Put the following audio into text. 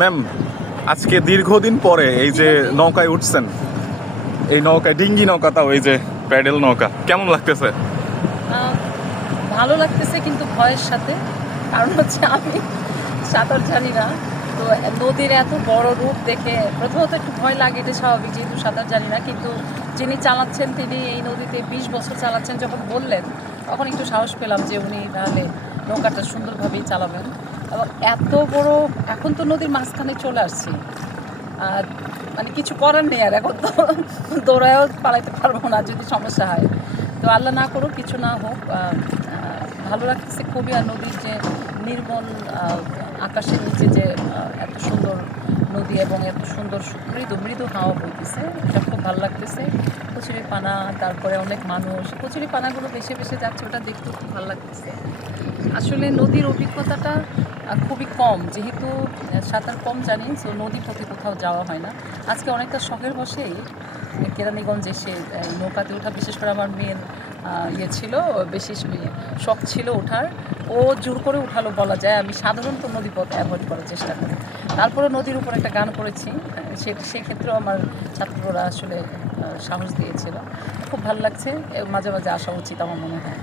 Ma'am, আজকে দীর্ঘদিন পরে এই যে নৌকায় উঠছেন, এই নৌকায় ডিঙ্গি নৌকা, তাও এই যে প্যাডেল নৌকা, কেমন লাগতেছে? ভালো লাগতেছে, কিন্তু ভয়ের সাথে। কারণ হচ্ছে আমি সাঁতার জানি না, তো নদীর এত বড় রূপ দেখে প্রথমত একটু ভয় লাগে, এটা স্বাভাবিক, যেহেতু সাঁতার জানি না। কিন্তু যিনি চালাচ্ছেন, তিনি এই নদীতে 20 বছর চালাচ্ছেন, যখন বললেন তখন একটু সাহস পেলাম যে উনি তাহলে নৌকাটা সুন্দরভাবেই চালাবেন। এবং এত বড়, এখন তো নদীর মাঝখানে চলে আসছি, আর মানে কিছু করার নেই, আর এখন তো দৌড়ায়ও পালাইতে পারবো না যদি সমস্যা হয়। তো আল্লাহ না করুক, কিছু না হোক। ভালো লাগতেছে খুবই। আর নদীর যে নির্মল আকাশের নিচে যে এত সুন্দর নদী এবং এত সুন্দর মৃদু মৃদু হাওয়া বইতেছে, এটা খুব ভালো লাগতেছে। কচুরি পানা, তারপরে অনেক মানুষ কচুরি পানাগুলো বেশি বেশি যাচ্ছে, ওটা দেখতেও খুব ভালো লাগতেছে। আসলে নদীর অভিজ্ঞতাটা খুবই কম, যেহেতু সাঁতার কম জানি, তো নদী পথে কোথাও যাওয়া হয় না। আজকে অনেকটা শখের বসেই কেরানীগঞ্জ এসে এই নৌকাতে ওঠা, বিশেষ করে আমার মেয়ের ইয়ে ছিল, বেশি শখ ছিল ওঠার। ও জোর করে উঠালো বলা যায়। আমি সাধারণত নদীপথ অ্যাভয়েড করার চেষ্টা করি। তারপরে নদীর উপর একটা গান করেছি, সেক্ষেত্রেও আমার ছাত্ররা আসলে সাহস দিয়েছিল। খুব ভালো লাগছে, মাঝে মাঝে আসা উচিত আমার মনে হয়।